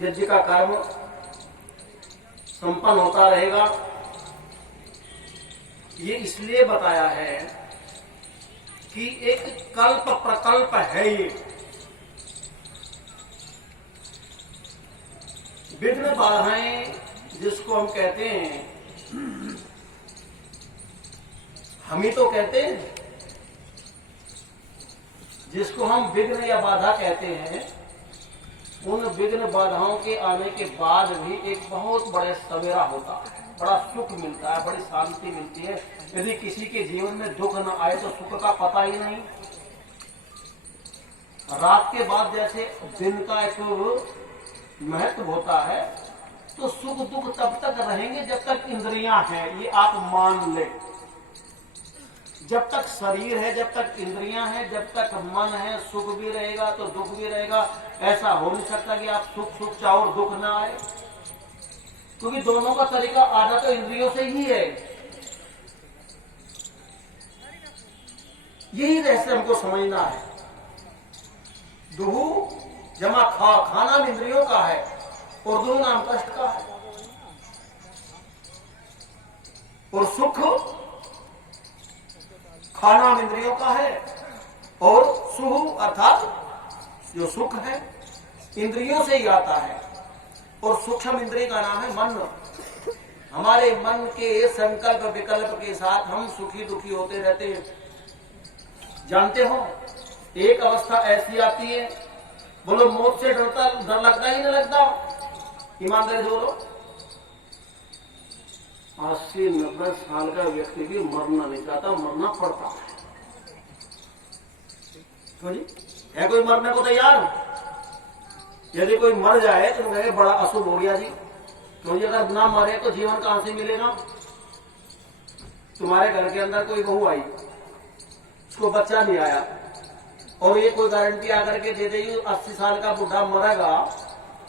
यज्ञ का कर्म संपन्न होता रहेगा। ये इसलिए बताया है कि एक कल्प प्रकल्प है ये। विघ्न बाधाएं जिसको हम कहते हैं, हम ही तो कहते हैं, जिसको हम विघ्न या बाधा कहते हैं, उन विघ्न बाधाओं के आने के बाद भी एक बहुत बड़े सवेरा होता है, बड़ा सुख मिलता है, बड़ी शांति मिलती है। यदि किसी के जीवन में दुख न आए तो सुख का पता ही नहीं। रात के बाद जैसे दिन का एक महत्व होता है, तो सुख दुख तब तक रहेंगे जब तक इंद्रियां हैं, ये आप मान ले। जब तक शरीर है, जब तक इंद्रियां हैं, जब तक मन है, सुख भी रहेगा तो दुख भी रहेगा। ऐसा हो नहीं सकता कि आप सुख सुख चाहो और दुख ना आए, क्योंकि दोनों का तरीका आधा तो इंद्रियों से ही है। यही रहस्य हमको समझना है। दुहु जमा खा, खाना इंद्रियों का है और दुहु नाम कष्ट का है, और सुख खाना इंद्रियों का है, और सुख अर्थात जो सुख है इंद्रियों से ही आता है। और सूक्ष्म इंद्रिय का नाम है मन। हमारे मन के संकल्प विकल्प के साथ हम सुखी दुखी होते रहते हैं। जानते हो, एक अवस्था ऐसी आती है, बोलो मौत से डर लगता ही नहीं लगता? ईमानदारी से बोलो। 80-90 साल का व्यक्ति भी मरना नहीं चाहता, मरना पड़ता है। क्यों जी? है कोई मरने को तैयार? यदि कोई मर जाए तो कहे बड़ा अशुभ हो गया जी। क्योंकि अगर ना मरे तो जीवन कहां से मिलेगा? तुम्हारे घर के अंदर कोई बहू आई, उसको बच्चा नहीं आया, और ये कोई गारंटी आकर के दे देगी 80 साल का बुढ़ा मरेगा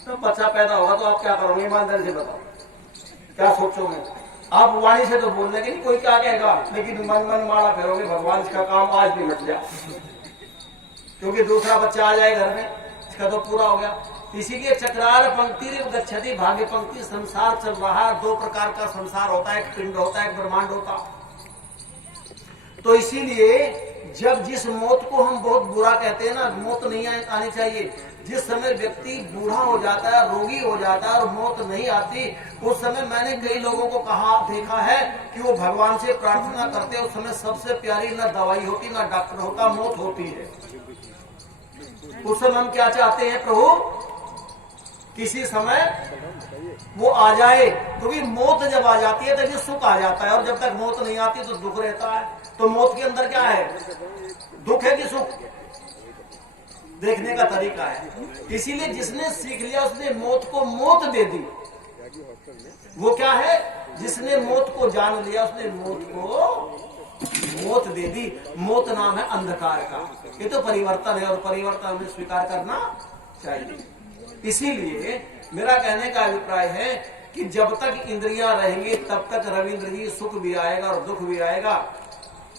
तो बच्चा पैदा होगा, तो आप क्या करोगे? ईमानदारी से बताओ, क्या सोचोगे? आप वाणी से तो बोल देंगे नहीं, कोई क्या कहेगा, लेकिन मन मन माड़ा फेरोगे, भगवान इसका काम आज भी मच गया, क्योंकि दूसरा बच्चा आ जाए घर में, इसका तो पूरा हो गया। इसीलिए चक्रार पंक्ति गच्छति भाग्य पंक्ति, संसार चल रहा है। 2 प्रकार का संसार होता है, एक पिंड होता है, एक ब्रह्मांड होता है। तो इसीलिए जब जिस मौत को हम बहुत बुरा कहते हैं ना, मौत नहीं आनी चाहिए। जिस समय व्यक्ति बूढ़ा हो जाता है, रोगी हो जाता है और मौत नहीं आती, उस समय मैंने कई लोगों को कहा देखा है कि वो भगवान से प्रार्थना करते हैं। उस समय सबसे प्यारी ना दवाई होती, ना डॉक्टर होता, मौत होती है। उस समय हम क्या चाहते हैं? प्रभु किसी समय वो आ जाए, क्योंकि मौत जब आ जाती है तभी सुख आ जाता है, और जब तक मौत नहीं आती तो दुख रहता है। तो मौत के अंदर क्या है? दुख है कि सुख? देखने का तरीका है। इसीलिए जिसने सीख लिया उसने मौत को मौत दे दी। वो क्या है? जिसने मौत को जान लिया उसने मौत को मौत दे दी। मौत नाम है अंधकार का। ये तो परिवर्तन है, और परिवर्तन हमें स्वीकार करना चाहिए। इसीलिए मेरा कहने का अभिप्राय है कि जब तक इंद्रियां रहेंगी तब तक रविंद्र जी सुख भी आएगा और दुख भी आएगा।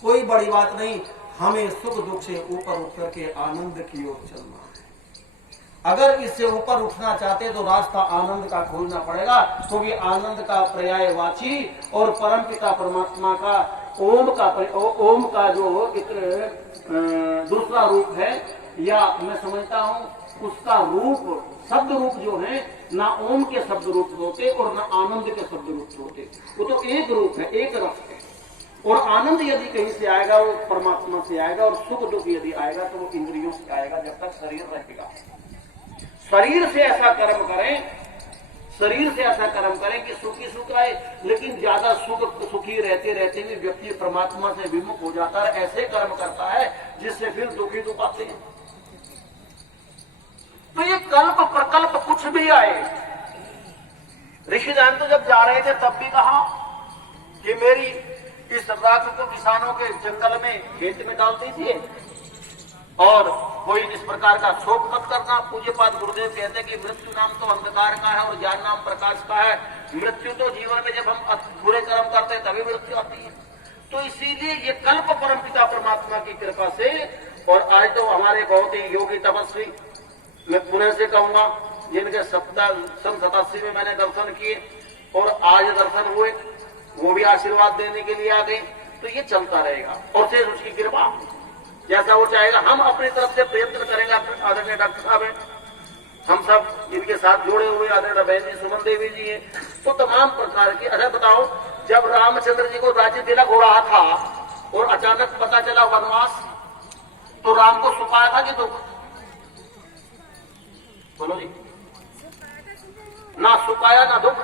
कोई बड़ी बात नहीं, हमें सुख दुख से ऊपर उठ करके आनंद की ओर चलना है। अगर इससे ऊपर उठना चाहते तो रास्ता आनंद का खोलना पड़ेगा, क्योंकि आनंद का पर्यायवाची और परमपिता परमात्मा का ओम का जो एक दूसरा रूप है, या मैं समझता हूं उसका रूप, शब्द रूप जो है, ना ओम के शब्द रूप होते और ना आनंद के शब्द रूप होते। वो तो एक रूप है, एक रस है। और आनंद यदि कहीं से आएगा वो परमात्मा से आएगा, और सुख दुख यदि आएगा तो वो इंद्रियों से आएगा, जब तक शरीर रहेगा। शरीर से ऐसा कर्म करें, शरीर से ऐसा कर्म करें कि सुखी सुख आए, लेकिन ज्यादा सुखी रहते रहते भी व्यक्ति परमात्मा से विमुख हो जाता है। ऐसे कर्म करता है जिससे फिर दुखी दुख आते हैं। तो ये कल्प प्रकल्प कुछ भी आए, ऋषिदान तो जब जा रहे थे तब भी कहा कि मेरी इस राख को किसानों के जंगल में खेत में डाल दीजिए, और कोई इस प्रकार का शोक मत करना। पूज्यपाद गुरुदेव कहते हैं कि मृत्यु नाम तो अंधकार का है और ज्ञान नाम प्रकाश का है। मृत्यु तो जीवन में जब हम बुरे कर्म करते हैं तभी मृत्यु आती है। तो इसीलिए ये कल्प परमपिता परमात्मा की कृपा से, और आज तो हमारे बहुत ही योगी तपस्वी मैं पुणे से कहूंगा, जिनके 87 में मैंने दर्शन किए और आज दर्शन हुए, वो भी आशीर्वाद देने के लिए आ गए। तो ये चलता रहेगा और शेष उसकी कृपा, जैसा वो चाहेगा। हम अपनी तरफ से प्रयत्न करेंगे। आदरणीय डॉक्टर साहब हैं, हम सब इनके साथ जुड़े हुए, आदरणीय बहन जी सुमन देवी जी हैं, तो तमाम प्रकार की। अच्छा बताओ, जब रामचंद्र जी को राज्य तिलक हो रहा था और अचानक पता चला वनवास, तो राम को सुख आया था कि दुख? बोलो जी। ना सुख आया ना दुख,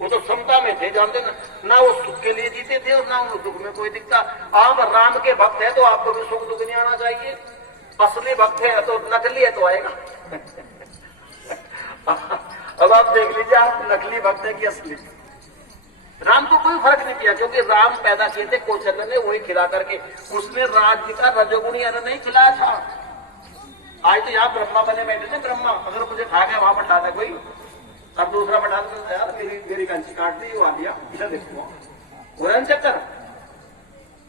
वो तो समता में थे, जानते ना वो सुख के लिए जीते थे और ना उनको दुख में कोई दिखता। आप राम के भक्त है तो आपको भी सुख दुख नहीं आना चाहिए। असली भक्त है तो नकली है तो आएगा। अब आप देख लीजिए, आप नकली भक्त है कि असली। राम को कोई फर्क नहीं किया, क्योंकि राम पैदा किए थे कौशल्य ने, वही खिला करके। उसने राज्य का रजोगुणी अन्न नहीं खिलाया था। आज तो यहाँ ब्रह्मा बने बैठे थे। ब्रह्मा अगर मुझे खा गया वहां बैठा था कोई, अब दूसरा बैठा था, यार मेरी कंची काट दी, वो आ लिया, इसे देखो चक्कर।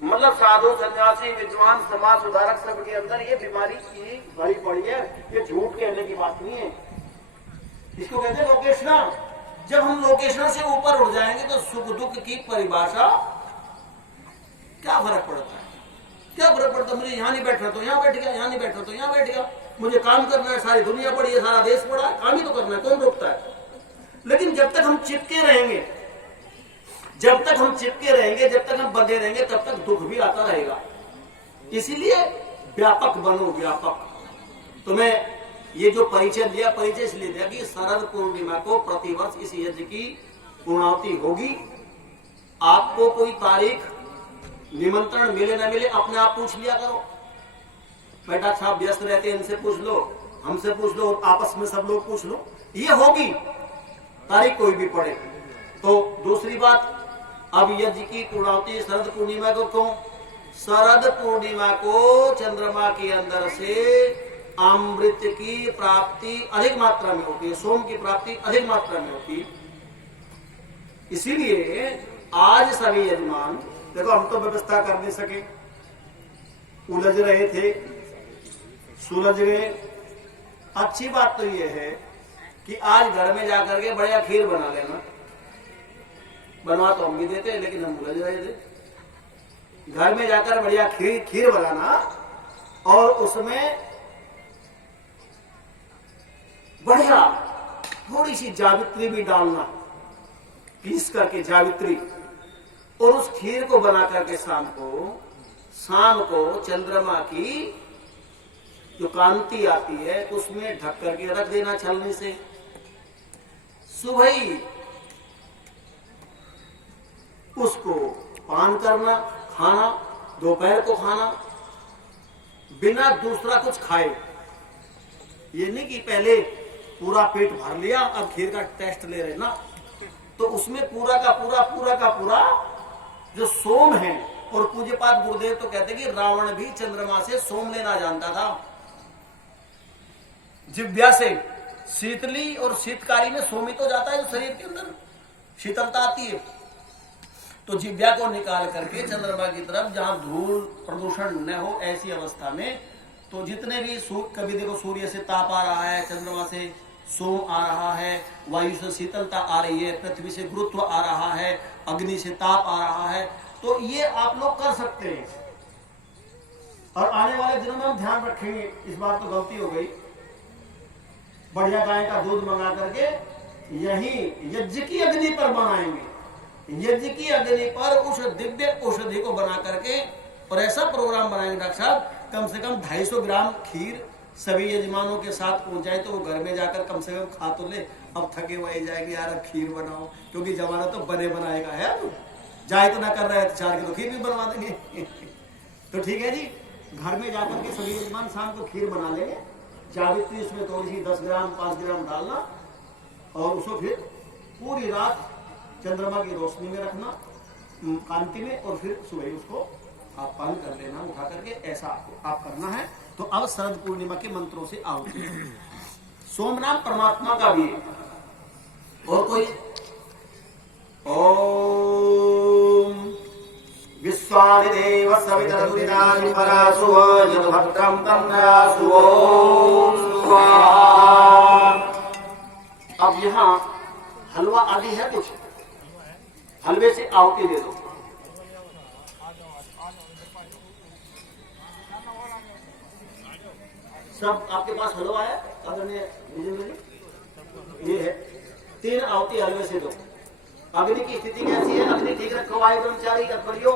मतलब साधु सन्यासी विद्वान समाज सुधारक सबके अंदर ये बीमारी की भरी पड़ी है। ये झूठ कहने की बात नहीं है, इसको कहते हैं लोकेशना। जब हम लोकेशना से ऊपर उठ जाएंगे तो सुख दुख की परिभाषा क्या फर्क पड़ता है? क्या फर्क पड़ता? मुझे यहाँ नहीं बैठना तो यहाँ बैठ गया, यहाँ नहीं बैठना तो यहाँ बैठ गया। मुझे काम करना है, सारी दुनिया पड़ी है, सारा देश पड़ा है, काम ही तो करना है, कौन रोकता है? लेकिन जब तक हम चिपके रहेंगे, जब तक हम चिपके रहेंगे, जब तक हम बंधे रहेंगे, तब तक दुख भी आता रहेगा। इसीलिए व्यापक बनो, व्यापक। तो मैं ये जो परिचय दिया, परिचय इसलिए दिया कि शरद पूर्णिमा को प्रतिवर्ष इस यज्ञ की पूर्णाहुति होगी। आपको कोई तारीख निमंत्रण मिले न मिले अपने आप पूछ लिया करो। बेटा साहब व्यस्त रहते हैं, इनसे पूछ लो, हमसे पूछ लो, और आपस में सब लोग पूछ लो। ये होगी तारीख कोई भी पड़े। तो दूसरी बात, अब यज्ञ की पूर्णाहुति शरद पूर्णिमा को क्यों? शरद पूर्णिमा को चंद्रमा के अंदर से अमृत की प्राप्ति अधिक मात्रा में होती है, सोम की प्राप्ति अधिक मात्रा में होती है। इसीलिए आज सभी यजमान, देखो हम तो व्यवस्था कर नहीं सके, उलझ रहे थे, सुलझ गए। अच्छी बात तो यह है कि आज घर में जाकर के बढ़िया खीर बना लेना। बनवा तो हम भी देते हैं, लेकिन हम उलझ रहे थे। घर में जाकर बढ़िया खीर बनाना और उसमें बढ़िया थोड़ी सी जावित्री भी डालना, पीस करके जावित्री, और उस खीर को बना करके शाम को चंद्रमा की जो कांति आती है उसमें ढक करके रख देना छलनी से। सुबह ही उसको पान करना, खाना, दोपहर को खाना, बिना दूसरा कुछ खाए। ये नहीं कि पहले पूरा पेट भर लिया अब खीर का टेस्ट ले रहे ना, तो उसमें पूरा का पूरा जो सोम है। और पूज्यपाद गुरुदेव तो कहते कि रावण भी चंद्रमा से सोम लेना जानता था। जिव्या से शीतली और शीतकारी में सोम ही तो जाता है, जो शरीर के अंदर शीतलता आती है। तो जिव्या को निकाल करके चंद्रमा की तरफ, जहां धूल प्रदूषण न हो, ऐसी अवस्था में तो जितने भी कभी देखो सूर्य से ताप आ रहा है, चंद्रमा से सोम आ रहा है, वायु से शीतलता आ रही है, पृथ्वी से गुरुत्व आ रहा है, अग्नि से ताप आ रहा है, तो ये आप लोग कर सकते हैं। और आने वाले दिनों में हम ध्यान रखेंगे। इस बार तो गलती हो गई, बढ़िया गाय का दूध मंगा करके यही यज्ञ की अग्नि पर बनाएंगे। यज्ञ की अग्नि पर उस दिव्य औषधि को बना करके, और ऐसा प्रोग्राम बनाएंगे डॉक्टर साहब, कम से कम 250 ग्राम खीर सभी यजमानों के साथ पहुंच जाए, तो वो घर में जाकर कम से कम खा तो ले। अब थके हुए जाएंगे, यार अब खीर बनाओ, क्योंकि जमाना तो बने बनाएगा है। अब जाए तो ना कर रहा है, 4 किलो खीर भी बनवा देंगे। तो ठीक है जी, घर में जाकर के सभी यजमान शाम को खीर बना लेंगे। जावित्री उसमें थोड़ी सी 10 ग्राम 5 ग्राम डालना, और उसको फिर पूरी रात चंद्रमा की रोशनी में रखना, कांति में, और फिर सुबह उसको आप पान कर लेना उठा करके। ऐसा आप करना है। तो अब शरद पूर्णिमा के मंत्रों से आहुति। सोम नाम परमात्मा का भी है। और कोई ओम विश्वादिदेव सवितरदुरितानि परासुव यद्भद्रं तन्नयासुव। स्वाहा। अब यहाँ हलवा आदि है कुछ, हलवे से आहुति दे दो। सब आपके पास हलवा है आदरणीय ये है, 3 आहुति हलवे से दो। अग्नि की स्थिति कैसी है? अग्नि ठीक रखो आए ब्रह्मचारी करियो।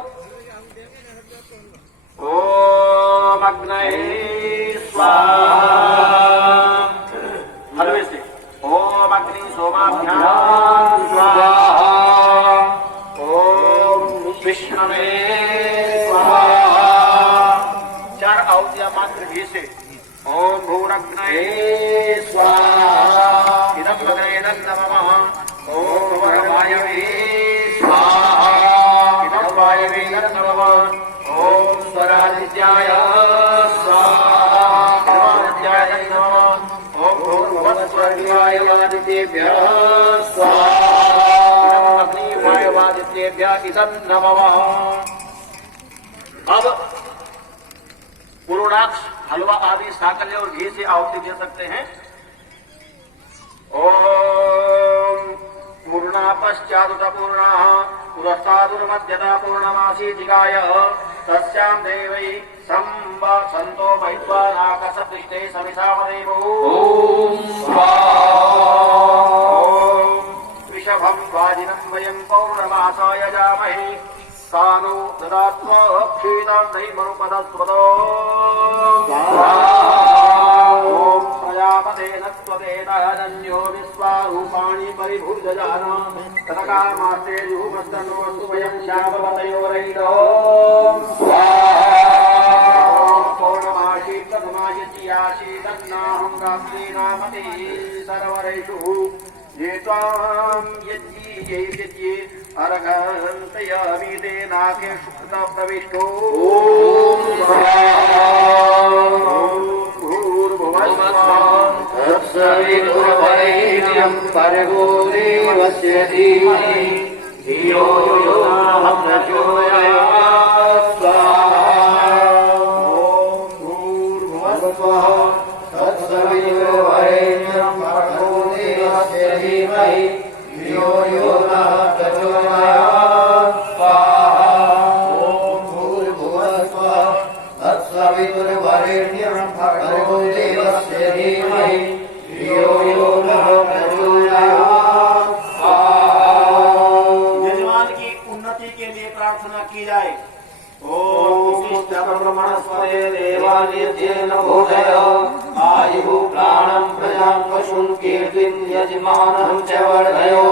ओम अग्नये स्वाहा। हलवे से ओम अग्नि सोमाभ्याम स्वाहा। ओम विष्णवे स्वाहा। 4 आहुतियां मात्र घी से। ओम भूरग्नये स्वाहा। इदं अग्नये नमः। ओम वायवे स्वाहा। इदं वायवे नमः। ओम स्वरादित्याय स्वाहा। स्वादित्याय नमः। ओम भूर्भुवस्वर्गाय वादितेभ्यः स्वाहा। अग्निवाय वादितेभ्यः इदं नमः। अब पूर्णाक्ष हलवा आदि साकल्य और घी से आहुति दे सकते हैं। ओम पूर्णा पश्चादुत पूर्णा पुरस्तादुर्मध्यता पूर्णमासी जिगाय तस्यां देवै संवा संतो महित्वा नाकसपृष्टे समिधावदेवो। ओम स्वाहा। ओम वृषभं वाजिनं वयं पौर्णमासाय जामहे सानो ददात्वा क्षीतां दैवरुपदस्वतो। ओम प्रजापतेन त्वदेतहदन्यो विश्वारूपाणि परिभुर्जजाना ततकामास्ते जुहुमस्तनोऽस्तु वयं शापवतयोरैतो। पौर्णमासी प्रथमायज्ञाशीतन्नाहं रात्रीनामति सर्वरेषु ये त्वां यज्ञे अर्घन्तयामि नाके शुक्तप्रविष्टो। ओम तत्सवितुर्वरेण्यं भर्गो देवस्य धीमहि धियो यो नः प्रचोदयात् स्वाहा। ओम भूर्भुवस्सुवः तत्सवितुर्वरेण्यं भर्गो देवस्य धीमहि धियो यो नः प्रचोदयात् स्वाहा। ओम भूर्भुवस्सुवः तत्सवितुर्वरेण्यं भर्गो देवस्य धीमहि धियो यो नः प्रचोदयात् स्वाहा। यजमान की उन्नति के लिए प्रार्थना की जाए। ओम ब्रह्मणस्पते देवानित्येन भूषय आयुः प्राणं प्रजां पशून् कीर्तिं यजमानं च वर्धयो।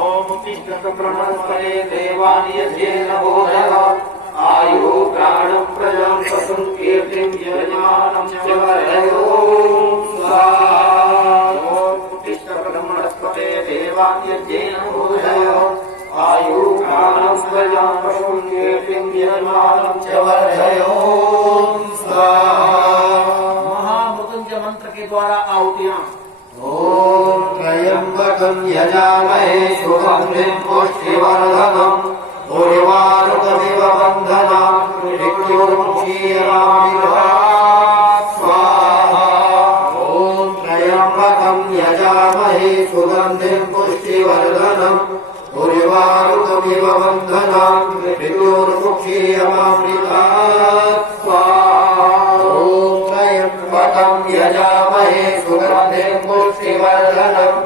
ओम ब्रह्मणस्पते देवानित्येन भूषय आयुः प्राणं प्रजां पशून् कीर्तिं यजमानं च वर्धयो। ओम ब्रह्मणस्पते देवानित्येन भूषय आयुः प्राणं प्रजां पशून् कीर्तिं यजमानं च वर्धयो। महामृत्युंजय मंत्र के द्वारा आहुतियां। ओम त्र्यंबकं यजामहे सुगन्धिं पुष्टिवर्धनम् उर्वारुकमिव बन्धनान् मृत्युर्मुक्षीयमामृता स्वाहा। ओम त्र्यंबकं यजामहे सुगन्धिं पुष्टिवर्धनम् उर्वारुकमिव बन्धनान् मृत्युर्मुक्षीयमामृता स्वाहा। ओम त्र्यंबकं यजामहे सुगन्धिं पुष्टिवर्धनम्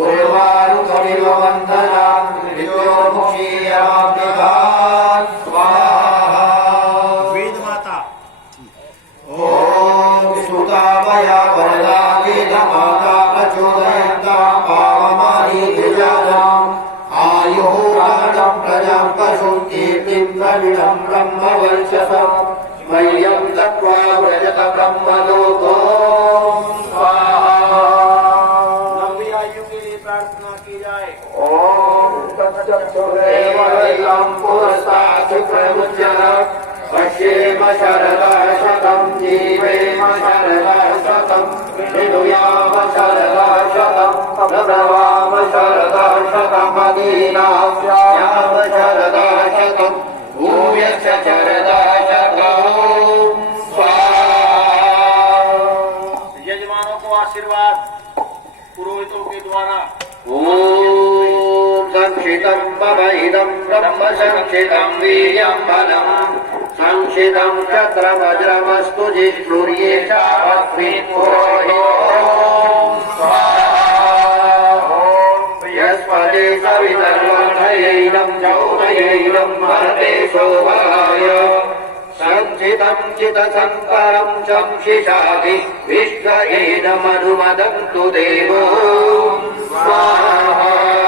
उर्वारुकमिव बन्धनान् मृत्युर्मुक्षीयमामृता स्वाहा। वेद माता। ओम सुतावया वरदा वेदमाता प्रचोदयन्तां पावमानि द्विजानाम् आयुः प्राणं प्रजां पशुं कीर्तिं प्रवीणं ब्रह्मवर्चसं मह्यं दत्त्वा व्रजत ब्रह्मलोको स्वाहा। लंबी आयु के लिए प्रार्थना की जाए। ओम तत्सवितुर्वरेण्यं पुरस्तात् प्रमुच्यते पश्येम शरदः शतं जीवेम शरदः शतं विदुयाम शरदः शतं प्रभवाम शरदः शतं अदीनाम शरदः शतं भूयश्च शरदः शतं स्वाहा। को आशीर्वाद पुरोहितों के द्वारा। ओम संक्षितं मम इदं ब्रह्म संक्षितं वीर्यं बलम् संक्षितं क्षत्रवज्रमस्तु जिष्णुर्येषावस्मिन् ओम बृहस्पते सवितर्वणयैनं चौदयैनं महते शोभाय संचितं चितसंपरं शंशिषादि विश्व एदमनुमदन्तु देवो स्वाहा।